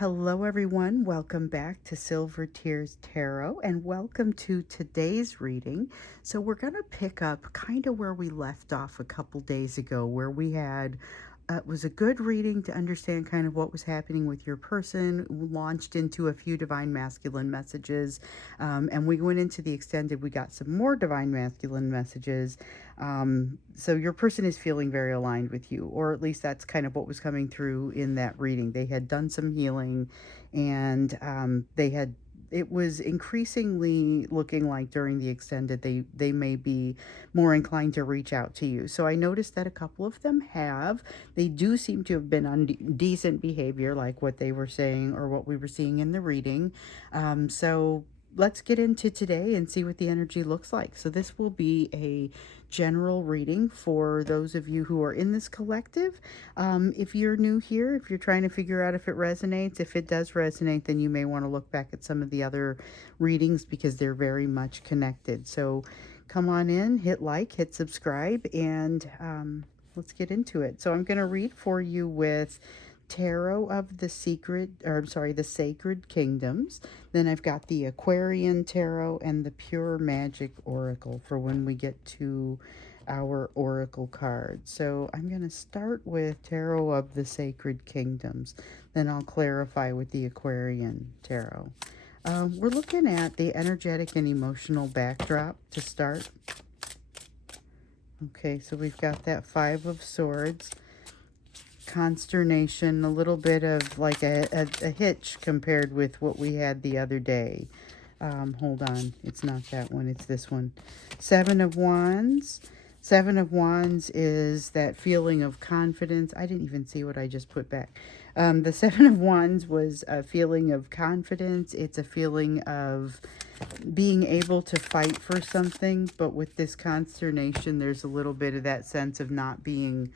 Hello, everyone. Welcome back to Silver Tears Tarot and welcome to today's reading. So, we're going to pick up kind of where we left off a couple days ago, where we had it was a good reading to understand kind of what was happening with your person, launched into a few divine masculine messages, and we went into the extended. We got some more divine masculine messages. So your person is feeling very aligned with you, or at least that's kind of what was coming through in that reading. They had done some healing, and it was increasingly looking like during the extended they may be more inclined to reach out to you. So I noticed that a couple of them have. They do seem to have been on decent behavior, like what they were saying or what we were seeing in the reading. So let's get into today and see what the energy looks like. So this will be a general reading for those of you who are in this collective. If you're new here, if you're trying to figure out if it resonates, if it does resonate, then you may want to look back at some of the other readings because they're very much connected. So come on in, hit like, hit subscribe, and let's get into it. So I'm going to read for you with Tarot of the the Sacred Kingdoms. Then I've got the Aquarian Tarot and the Pure Magic Oracle for when we get to our Oracle card. So I'm going to start with Tarot of the Sacred Kingdoms. Then I'll clarify with the Aquarian Tarot. We're looking at the energetic and emotional backdrop to start. Okay, so we've got that Five of Swords. Consternation, a little bit of like a hitch compared with what we had the other day. Hold on, it's not that one, it's this one. Seven of Wands. Seven of Wands is that feeling of confidence. I didn't even see what I just put back. The Seven of Wands was a feeling of confidence. It's a feeling of being able to fight for something, but with this consternation, there's a little bit of that sense of not really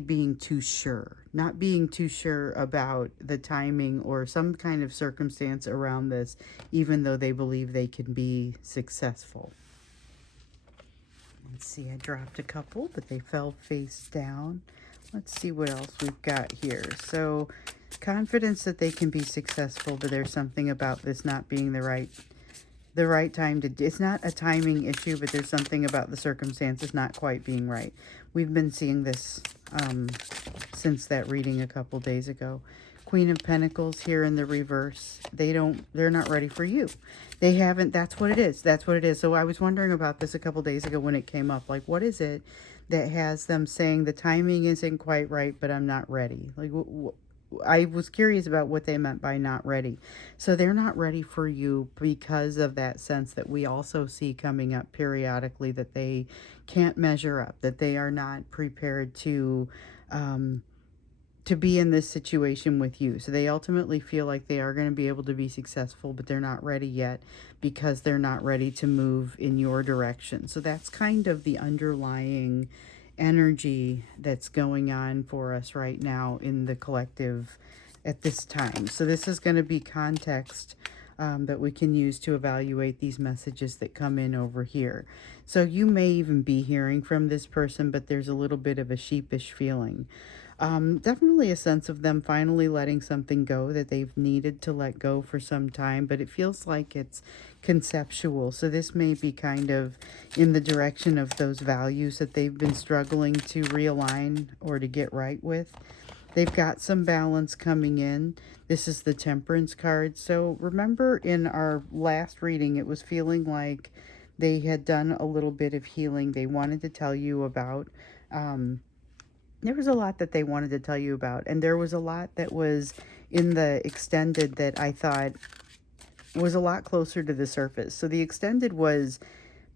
being too sure, not being too sure about the timing or some kind of circumstance around this, even though they believe they can be successful. Let's see, I dropped a couple, but they fell face down. Let's see what else we've got here. So, confidence that they can be successful, but there's something about this not being the right time to, it's not a timing issue, but there's something about the circumstances not quite being right. We've been seeing this since that reading a couple days ago. Queen of Pentacles here in the reverse. They're not ready for you. They haven't, that's what it is. That's what it is. So I was wondering about this a couple days ago when it came up. Like, what is it that has them saying the timing isn't quite right, but I'm not ready? Like, I was curious about what they meant by not ready. So they're not ready for you because of that sense that we also see coming up periodically, that they can't measure up, that they are not prepared to be in this situation with you. So they ultimately feel like they are going to be able to be successful, but they're not ready yet because they're not ready to move in your direction. So that's kind of the underlying energy that's going on for us right now in the collective at this time. So this is going to be context that we can use to evaluate these messages that come in over here. So you may even be hearing from this person, but there's a little bit of a sheepish feeling. Definitely a sense of them finally letting something go that they've needed to let go for some time, but it feels like it's conceptual. So this may be kind of in the direction of those values that they've been struggling to realign or to get right with. They've got some balance coming in. This is the Temperance card. So remember in our last reading, it was feeling like they had done a little bit of healing. They wanted to tell you about there was a lot that they wanted to tell you about, and there was a lot that was in the extended that I thought was a lot closer to the surface. So the extended was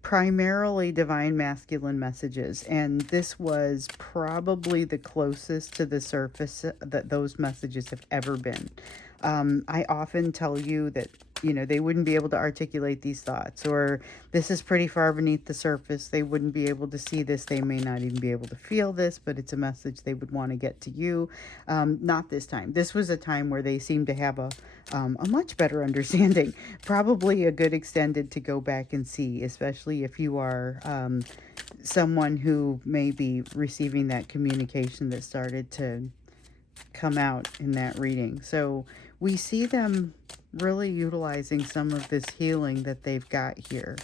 primarily divine masculine messages, and this was probably the closest to the surface that those messages have ever been. I often tell you that, they wouldn't be able to articulate these thoughts, or this is pretty far beneath the surface. They wouldn't be able to see this. They may not even be able to feel this, but it's a message they would want to get to you. Not this time. This was a time where they seem to have a much better understanding. Probably a good extended to go back and see, especially if you are someone who may be receiving that communication that started to come out in that reading. So we see them really utilizing some of this healing that they've got here,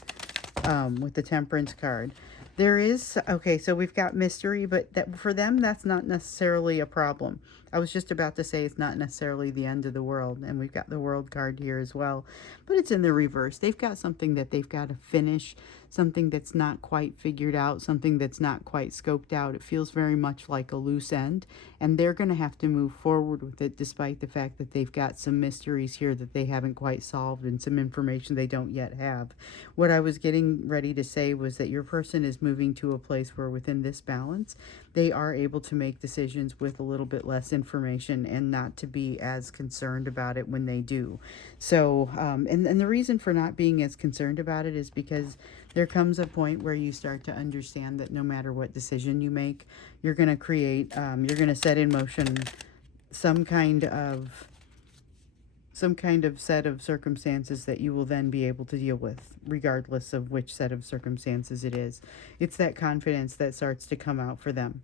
with the Temperance card. There is, okay, so we've got mystery, but that for them, that's not necessarily a problem. I was just about to say it's not necessarily the end of the world, and we've got the World card here as well, but it's in the reverse. They've got something that they've got to finish, something that's not quite figured out, something that's not quite scoped out. It feels very much like a loose end, and they're going to have to move forward with it despite the fact that they've got some mysteries here that they haven't quite solved and some information they don't yet have. What I was getting ready to say was that your person is moving to a place where within this balance, they are able to make decisions with a little bit less information and not to be as concerned about it when they do. So, and the reason for not being as concerned about it is because there comes a point where you start to understand that no matter what decision you make, you're going to create, you're going to set in motion some kind of set of circumstances that you will then be able to deal with, regardless of which set of circumstances it is. It's that confidence that starts to come out for them.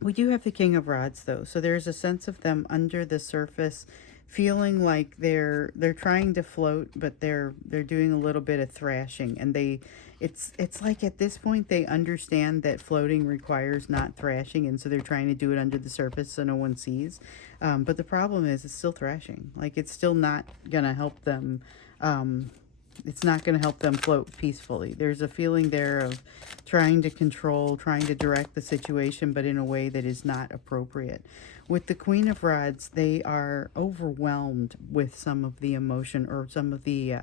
We do have the King of Rods, though, so there's a sense of them under the surface, feeling like they're trying to float, but they're doing a little bit of thrashing, and it's like at this point they understand that floating requires not thrashing, and so they're trying to do it under the surface so no one sees. But the problem is it's still thrashing. Like, it's still not gonna help them. It's not going to help them float peacefully. There's a feeling there of trying to control, trying to direct the situation, but in a way that is not appropriate. With the Queen of Rods, they are overwhelmed with some of the emotion or some of the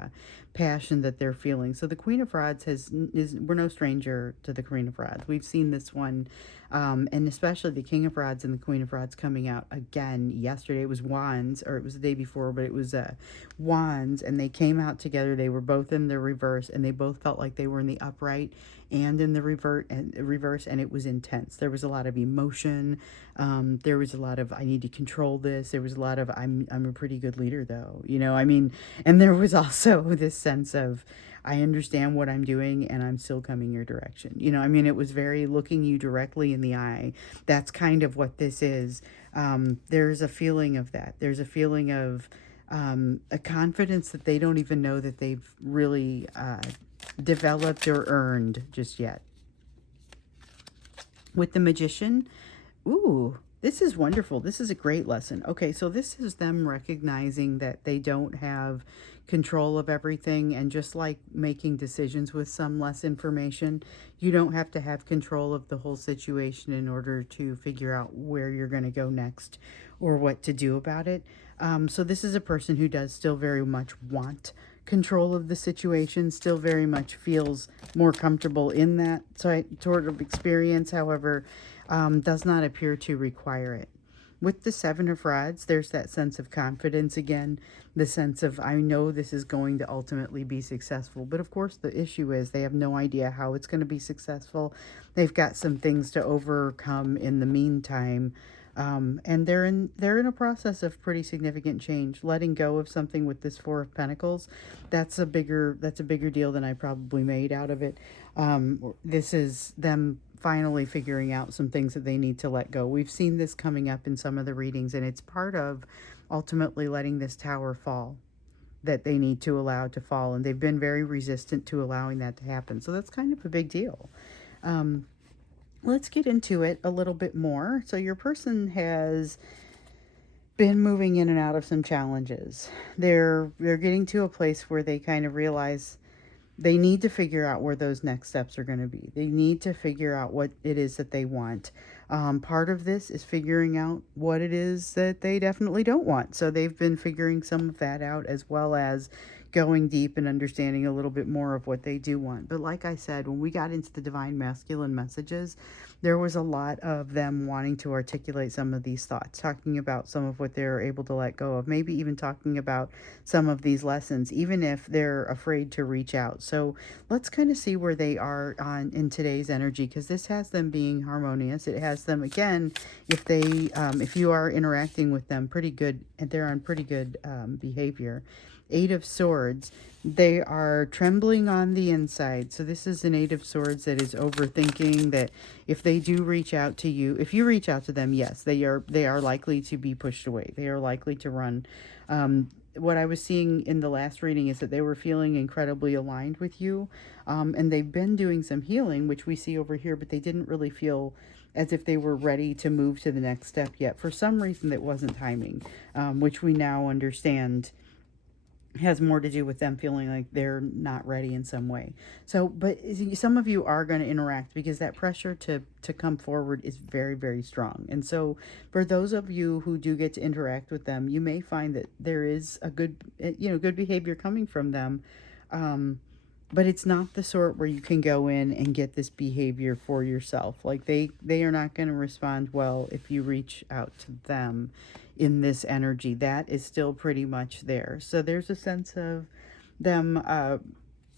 passion that they're feeling. So the Queen of Rods we're no stranger to the Queen of Rods. We've seen this one, and especially the King of Rods and the Queen of Rods coming out again yesterday. It was Wands, or it was the day before, but it was Wands, and they came out together. They were both in the reverse, and they both felt like they were in the upright and in the reverse, and it was intense. There was a lot of emotion. There was a lot of, I need to control this. There was a lot of, I'm a pretty good leader, though, I mean, and there was also this sense of, I understand what I'm doing and I'm still coming your direction. I mean, it was very looking you directly in the eye. That's kind of what this is. There's a feeling of that. There's a feeling of a confidence that they don't even know that they've really developed or earned just yet. With the Magician, ooh, this is wonderful. This is a great lesson. Okay, so this is them recognizing that they don't have control of everything, and just like making decisions with some less information, you don't have to have control of the whole situation in order to figure out where you're going to go next or what to do about it. So this is a person who does still very much want control of the situation, still very much feels more comfortable in that sort of experience, however, does not appear to require it. With the Seven of Rods, there's that sense of confidence again, the sense of, I know this is going to ultimately be successful. But of course, the issue is they have no idea how it's going to be successful. They've got some things to overcome in the meantime. And they're in a process of pretty significant change. Letting go of something with this Four of Pentacles, that's a bigger deal than I probably made out of it. This is them finally figuring out some things that they need to let go. We've seen this coming up in some of the readings, and it's part of ultimately letting this tower fall that they need to allow to fall, and they've been very resistant to allowing that to happen. So that's kind of a big deal. Let's get into it a little bit more. So your person has been moving in and out of some challenges. They're getting to a place where they kind of realize they need to figure out where those next steps are going to be. They need to figure out what it is that they want. Part of this is figuring out what it is that they definitely don't want. So they've been figuring some of that out, as well as going deep and understanding a little bit more of what they do want. But like I said, when we got into the Divine Masculine messages, there was a lot of them wanting to articulate some of these thoughts, talking about some of what they're able to let go of, maybe even talking about some of these lessons, even if they're afraid to reach out. So let's kind of see where they are in today's energy, because this has them being harmonious. It has them, again, if you are interacting with them pretty good, and they're on pretty good behavior. Eight of Swords. They are trembling on the inside. So this is an Eight of Swords that is overthinking, that if they do reach out to you, if you reach out to them, yes, they are likely to be pushed away. They are likely to run. What I was seeing in the last reading is that they were feeling incredibly aligned with you. And they've been doing some healing, which we see over here, but they didn't really feel as if they were ready to move to the next step yet. For some reason, that wasn't timing, which we now understand has more to do with them feeling like they're not ready in some way. So, but some of you are going to interact because that pressure to come forward is very, very strong. And so for those of you who do get to interact with them, you may find that there is a good, good behavior coming from them. But it's not the sort where you can go in and get this behavior for yourself. Like they are not going to respond well if you reach out to them in this energy. That is still pretty much there. So there's a sense of them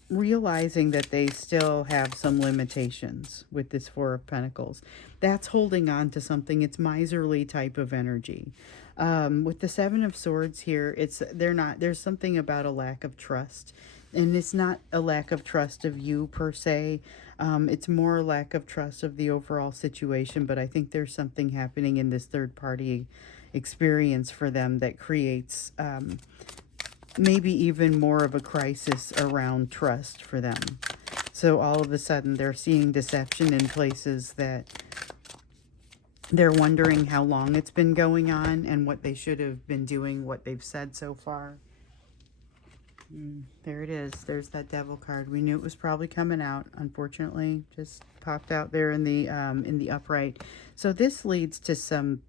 realizing that they still have some limitations with this Four of Pentacles. That's holding on to something. It's miserly type of energy. With the Seven of Swords here, there's something about a lack of trust. And it's not a lack of trust of you per se. It's more a lack of trust of the overall situation. But I think there's something happening in this third party experience for them that creates maybe even more of a crisis around trust for them. So all of a sudden they're seeing deception in places that they're wondering how long it's been going on and what they should have been doing, what they've said so far. There it is. There's that Devil card. We knew it was probably coming out. Unfortunately, just popped out there in the upright. So this leads to some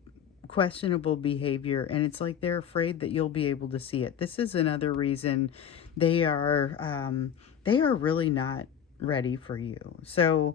questionable behavior, and it's like they're afraid that you'll be able to see it. This is another reason they are really not ready for you. So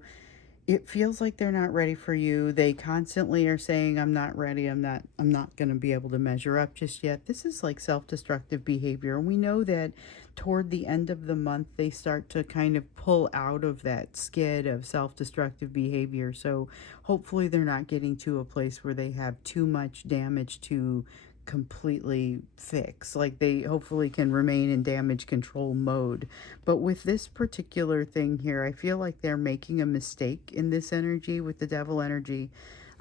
it feels like they're not ready for you. They constantly are saying, I'm not ready. I'm not going to be able to measure up just yet. This is like self-destructive behavior. And we know that toward the end of the month, they start to kind of pull out of that skid of self-destructive behavior. So hopefully they're not getting to a place where they have too much damage to completely fix. Like they hopefully can remain in damage control mode. But with this particular thing here, I feel like they're making a mistake in this energy with the Devil energy.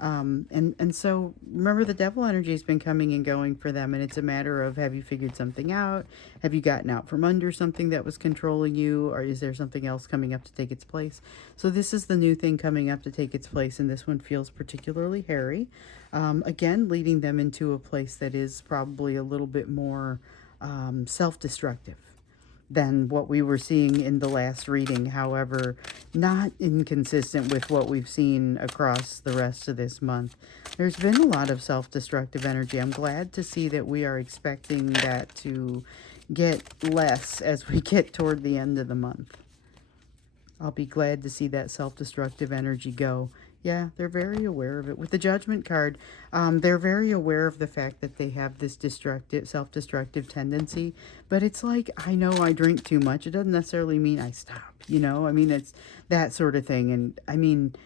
And so remember, the Devil energy has been coming and going for them, and it's a matter of, have you figured something out? Have you gotten out from under something that was controlling you, or is there something else coming up to take its place? So this is the new thing coming up to take its place, and this one feels particularly hairy. Again, leading them into a place that is probably a little bit more self-destructive than what we were seeing in the last reading. However, not inconsistent with what we've seen across the rest of this month. There's been a lot of self-destructive energy. I'm glad to see that we are expecting that to get less as we get toward the end of the month. I'll be glad to see that self-destructive energy go. Yeah, they're very aware of it. With the Judgment card, they're very aware of the fact that they have this self-destructive tendency. But it's like, I know I drink too much. It doesn't necessarily mean I stop, I mean, it's that sort of thing. And I mean,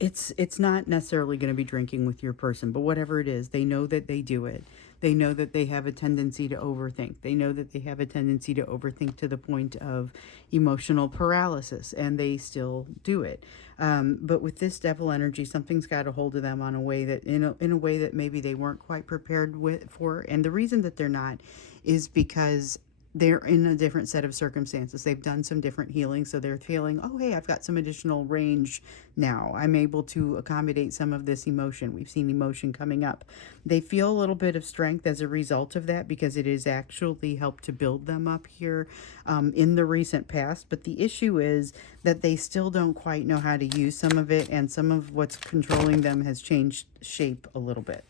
it's not necessarily going to be drinking with your person, but whatever it is, they know that they do it. They know that they have a tendency to overthink. They know that they have a tendency to overthink to the point of emotional paralysis, and they still do it. But with this Devil energy, something's got a hold of them on a way that, in a way that maybe they weren't quite prepared for. And the reason that they're not is because they're in a different set of circumstances. They've done some different healing, so they're feeling, oh, hey, I've got some additional range now. I'm able to accommodate some of this emotion. We've seen emotion coming up. They feel a little bit of strength as a result of that, because it has actually helped to build them up here in the recent past. But the issue is that they still don't quite know how to use some of it, and some of what's controlling them has changed shape a little bit.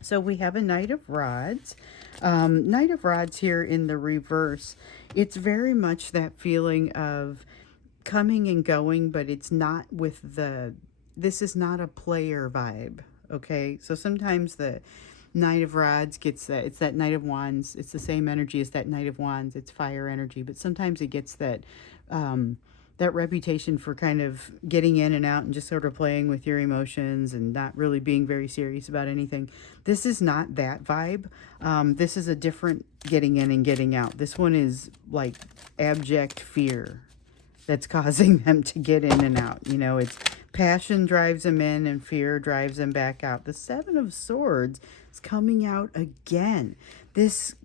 So we have a Knight of Rods. Knight of Rods here in the reverse. It's very much that feeling of coming and going, but it's not with this is not a player vibe, okay? So sometimes the Knight of Rods gets that, it's that Knight of Wands. It's the same energy as that Knight of Wands. It's fire energy, but sometimes it gets that that reputation for kind of getting in and out and just sort of playing with your emotions and not really being very serious about anything. This is not that vibe. This is a different getting in and getting out. This one is like abject fear that's causing them to get in and out. You know, it's passion drives them in and fear drives them back out. The Seven of Swords is coming out again. This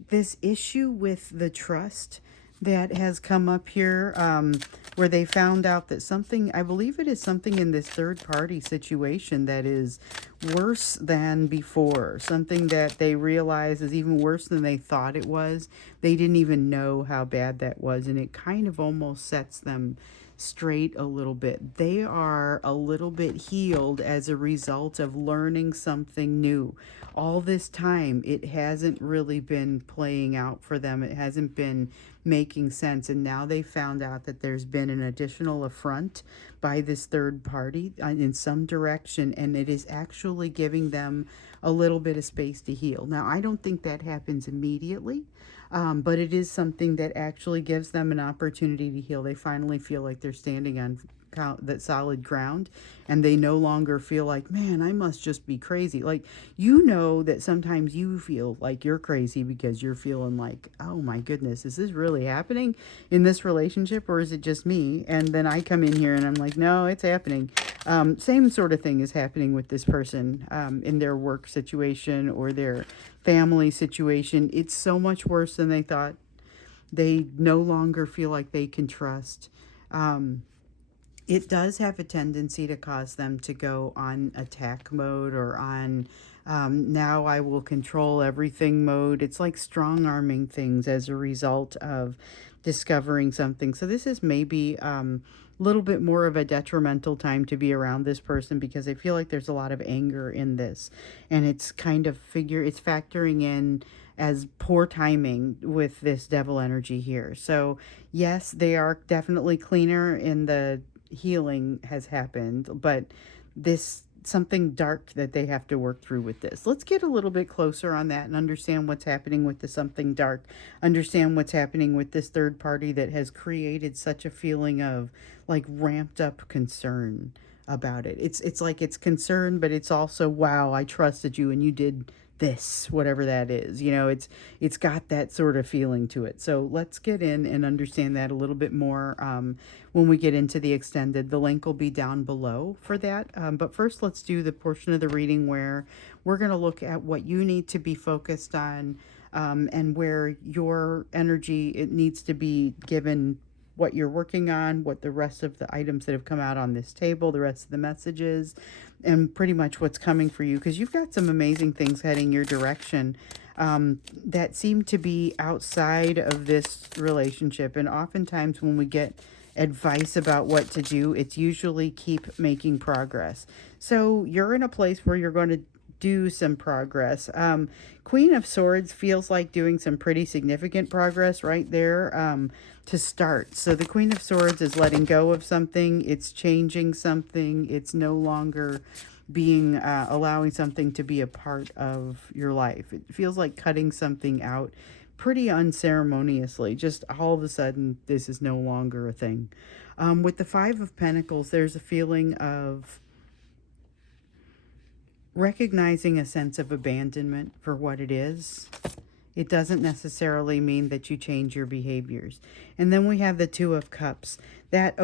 issue with the trust that has come up here, where they found out that something, I believe it is something in this third party situation that is worse than before. Something that they realize is even worse than they thought it was. They didn't even know how bad that was, and it kind of almost sets them straight a little bit. They are a little bit healed as a result of learning something new. All this time, it hasn't really been playing out for them. It hasn't been making sense. And now they found out that there's been an additional affront by this third party in some direction, and it is actually giving them a little bit of space to heal. Now, I don't think that happens immediately. But it is something that actually gives them an opportunity to heal. They finally feel like they're standing on that solid ground, and they no longer feel like, man, I must just be crazy. Like, you know that sometimes you feel like you're crazy because you're feeling like, oh my goodness, is this really happening in this relationship, or is it just me? And then I come in here and I'm like, no, it's happening. Same sort of thing is happening with this person in their work situation or their family situation. It's so much worse than they thought. They no longer feel like they can trust. It does have a tendency to cause them to go on attack mode or on now I will control everything mode. It's like strong arming things as a result of discovering something. So this is maybe a little bit more of a detrimental time to be around this person, because I feel like there's a lot of anger in this, and it's kind of it's factoring in as poor timing with this devil energy here. So yes, they are definitely cleaner in the healing has happened, but this something dark that they have to work through with this. Let's get a little bit closer on that and understand what's happening with the something dark. Understand what's happening with this third party that has created such a feeling of like ramped up concern about it. It's like it's concern, but it's also, wow, I trusted you and you did this, whatever that is. You know, it's got that sort of feeling to it. So let's get in and understand that a little bit more when we get into the extended. The link will be down below for that. But first, let's do the portion of the reading where we're going to look at what you need to be focused on, and where your energy, it needs to be given what you're working on, what the rest of the items that have come out on this table, the rest of the messages, and pretty much what's coming for you, because you've got some amazing things heading your direction that seem to be outside of this relationship. And oftentimes when we get advice about what to do, it's usually keep making progress. So you're in a place where you're going to do some progress. Queen of Swords feels like doing some pretty significant progress right there to start. So the Queen of Swords is letting go of something. It's changing something. It's no longer being allowing something to be a part of your life. It feels like cutting something out pretty unceremoniously. Just all of a sudden, this is no longer a thing. With the Five of Pentacles, there's a feeling of recognizing a sense of abandonment for what it is. It doesn't necessarily mean that you change your behaviors. And then we have the Two of Cups. That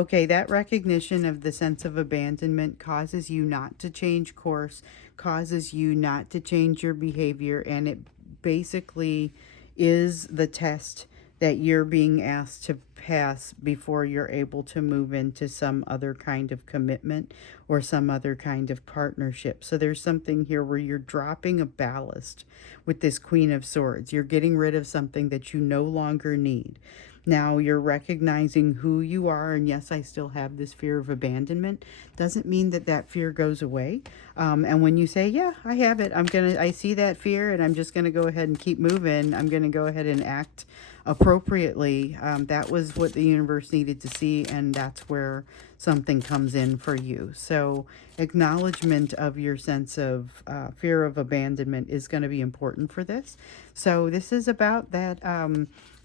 recognition of the sense of abandonment causes you not to change course, causes you not to change your behavior, and it basically is the test that you're being asked to pass before you're able to move into some other kind of commitment or some other kind of partnership. So there's something here where you're dropping a ballast with this Queen of Swords. You're getting rid of something that you no longer need. Now you're recognizing who you are, and yes, I still have this fear of abandonment. Doesn't mean that that fear goes away. And when you say, yeah, I have it, I see that fear, and I'm just gonna go ahead and keep moving. I'm gonna go ahead and act appropriately. That was what the universe needed to see, and that's where something comes in for you. So acknowledgement of your sense of fear of abandonment is going to be important for this. So this is about that.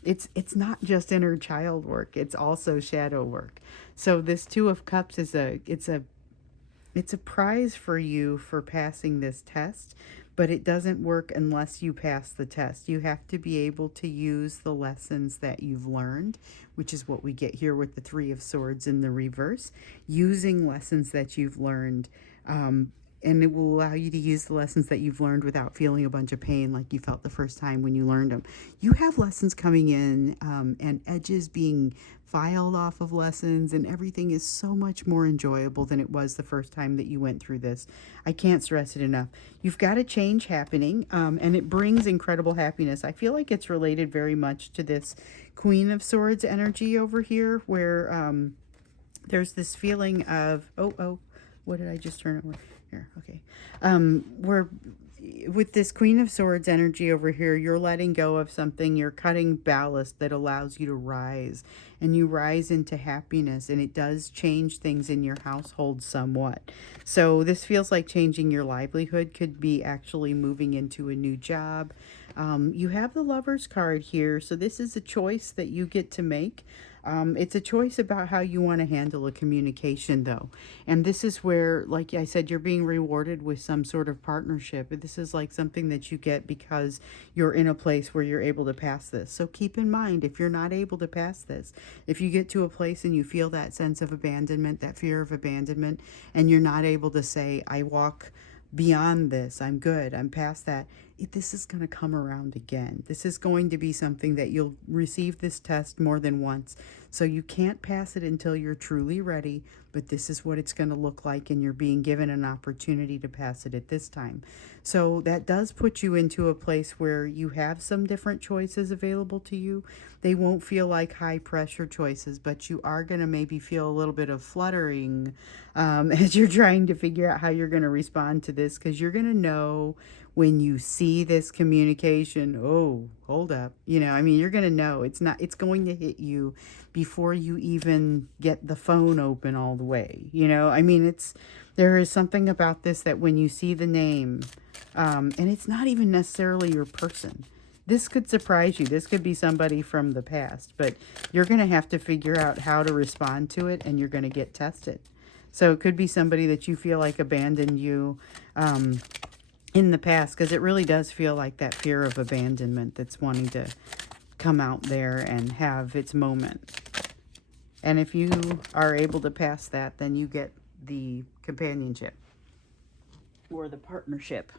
It's not just inner child work. It's also shadow work. So this Two of Cups is it's a prize for you for passing this test, but it doesn't work unless you pass the test. You have to be able to use the lessons that you've learned, which is what we get here with the Three of Swords in the reverse. Using lessons that you've learned, and it will allow you to use the lessons that you've learned without feeling a bunch of pain like you felt the first time when you learned them. You have lessons coming in, and edges being filed off of lessons, and everything is so much more enjoyable than it was the first time that you went through this. I can't stress it enough. You've got a change happening, and it brings incredible happiness. I feel like it's related very much to this Queen of Swords energy over here, where there's this feeling of, what did I just turn over? Here, okay. Where with this Queen of Swords energy over here, you're letting go of something, you're cutting ballast that allows you to rise, and you rise into happiness, and it does change things in your household somewhat. So this feels like changing your livelihood, could be actually moving into a new job. You have the Lover's card here, so this is a choice that you get to make. It's a choice about how you want to handle a communication, though. And this is where, like I said, you're being rewarded with some sort of partnership. This is like something that you get because you're in a place where you're able to pass this. So keep in mind, if you're not able to pass this, if you get to a place and you feel that sense of abandonment, that fear of abandonment, and you're not able to say, I walk beyond this, I'm good, I'm past that, this is going to come around again. This is going to be something that you'll receive this test more than once. So you can't pass it until you're truly ready, but this is what it's going to look like, and you're being given an opportunity to pass it at this time. So that does put you into a place where you have some different choices available to you. They won't feel like high pressure choices, but you are going to maybe feel a little bit of fluttering as you're trying to figure out how you're going to respond to this, because you're going to know when you see this communication, oh, hold up. I mean, you're going to know it's going to hit you before you even get the phone open all the way. I mean, there is something about this that when you see the name, and it's not even necessarily your person. This could surprise you. This could be somebody from the past, but you're going to have to figure out how to respond to it, and you're going to get tested. So it could be somebody that you feel like abandoned you, in the past, because it really does feel like that fear of abandonment that's wanting to come out there and have its moment. And if you are able to pass that, then you get the companionship or the partnership,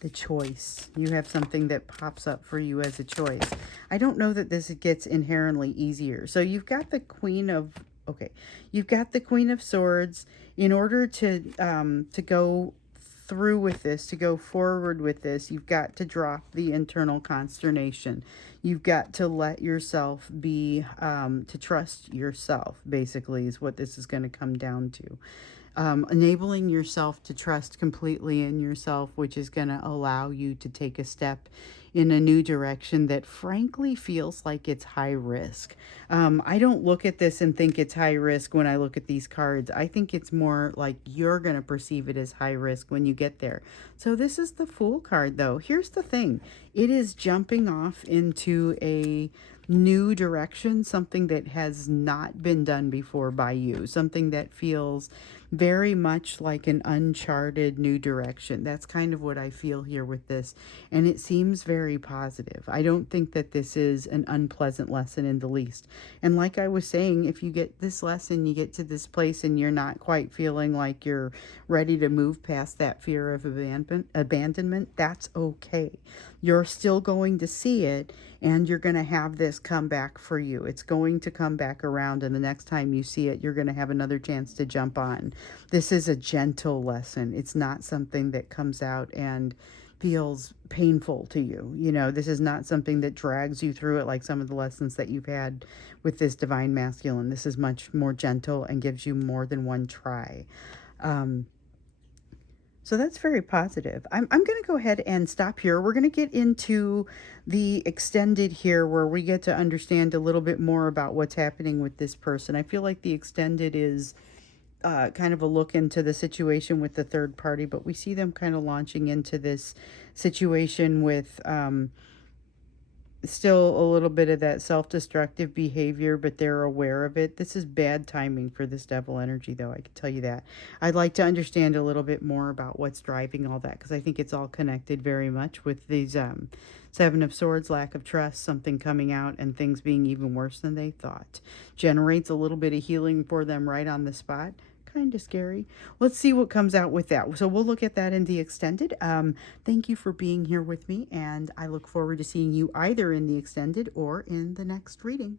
the choice. You have something that pops up for you as a choice. I don't know that this gets inherently easier. So you've got the Queen of Swords. In order to go through with this, to go forward with this, you've got to drop the internal consternation. You've got to let yourself be, to trust yourself, basically, is what this is going to come down to. Enabling yourself to trust completely in yourself, which is going to allow you to take a step in a new direction that frankly feels like it's high risk. I don't look at this and think it's high risk when I look at these cards. I think it's more like you're going to perceive it as high risk when you get there. So this is the Fool card, though. Here's the thing. It is jumping off into a new direction, something that has not been done before by you, something that feels very much like an uncharted new direction. That's kind of what I feel here with this, and it seems very positive. I don't think that this is an unpleasant lesson in the least. And like I was saying, if you get this lesson, you get to this place and you're not quite feeling like you're ready to move past that fear of abandonment, that's okay. You're still going to see it, and you're going to have this come back for you. It's going to come back around, and the next time you see it, you're going to have another chance to jump on. This is a gentle lesson. It's not something that comes out and feels painful to you. This is not something that drags you through it like some of the lessons that you've had with this Divine Masculine. This is much more gentle and gives you more than one try. So that's very positive. I'm going to go ahead and stop here. We're going to get into the extended here, where we get to understand a little bit more about what's happening with this person. I feel like the extended is kind of a look into the situation with the third party, but we see them kind of launching into this situation with still a little bit of that self-destructive behavior, but they're aware of it. This is bad timing for this devil energy, though, I can tell you that. I'd like to understand a little bit more about what's driving all that, because I think it's all connected very much with these Seven of Swords, lack of trust, something coming out, and things being even worse than they thought. Generates a little bit of healing for them right on the spot. Kind of scary. Let's see what comes out with that. So we'll look at that in the extended. Thank you for being here with me, and I look forward to seeing you either in the extended or in the next reading.